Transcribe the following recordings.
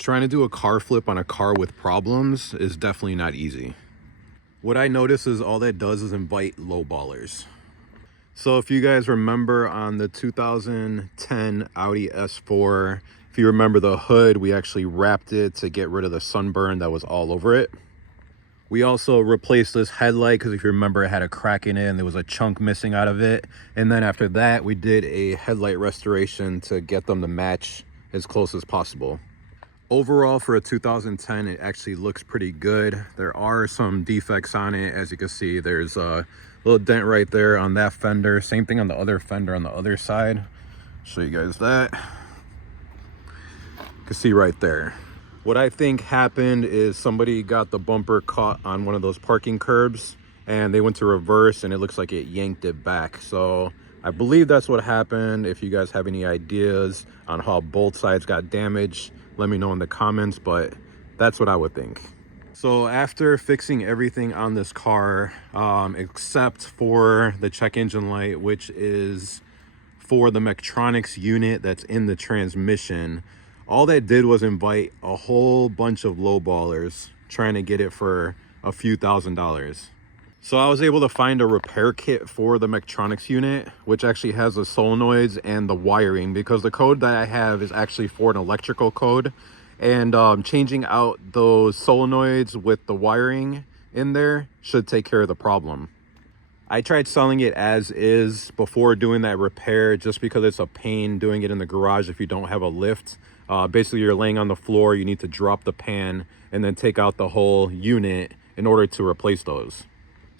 Trying to do a car flip on a car with problems is definitely not easy. What I notice is all that does is invite lowballers. So if you guys remember on the 2010 Audi S4, if you remember the hood, we actually wrapped it to get rid of the sunburn that was all over it. We also replaced this headlight because if you remember, it had a crack in it and there was a chunk missing out of it. And then after that, we did a headlight restoration to get them to match as close as possible. Overall, for a 2010, it actually looks pretty good. There are some defects on it. As you can see, there's a little dent right there on that fender. Same thing on the other fender on the other side. Show you guys that. You can see right there. What I think happened is somebody got the bumper caught on one of those parking curbs and they went to reverse and it looks like it yanked it back. So I believe that's what happened. If you guys have any ideas on how both sides got damaged, let me know in the comments, but that's what I would think. So after fixing everything on this car, except for the check engine light, which is for the Mechatronics unit that's in the transmission, all that did was invite a whole bunch of lowballers trying to get it for a few $1,000s. So I was able to find a repair kit for the Mechatronics unit, which actually has the solenoids and the wiring, because the code that I have is actually for an electrical code. And changing out those solenoids with the wiring in there should take care of the problem. I tried selling it as is before doing that repair, just because it's a pain doing it in the garage if you don't have a lift. Basically, you're laying on the floor, you need to drop the pan and then take out the whole unit in order to replace those.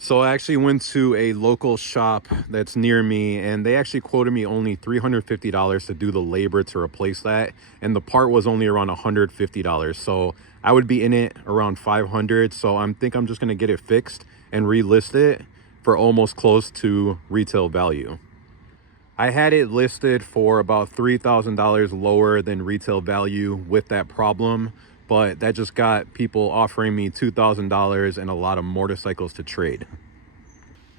So I actually went to a local shop that's near me and they actually quoted me only $350 to do the labor to replace that. And the part was only around $150. So I would be in it around $500. So I think I'm just gonna get it fixed and relist it for almost close to retail value. I had it listed for about $3,000 lower than retail value with that problem, but that just got people offering me $2,000 and a lot of motorcycles to trade.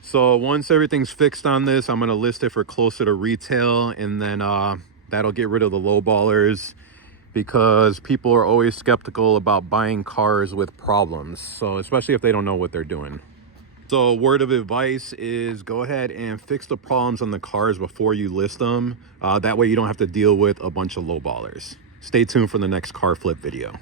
So once everything's fixed on this, I'm gonna list it for closer to retail, and then that'll get rid of the lowballers, because people are always skeptical about buying cars with problems. So especially if they don't know what they're doing. So word of advice is go ahead and fix the problems on the cars before you list them. That way you don't have to deal with a bunch of lowballers. Stay tuned for the next car flip video.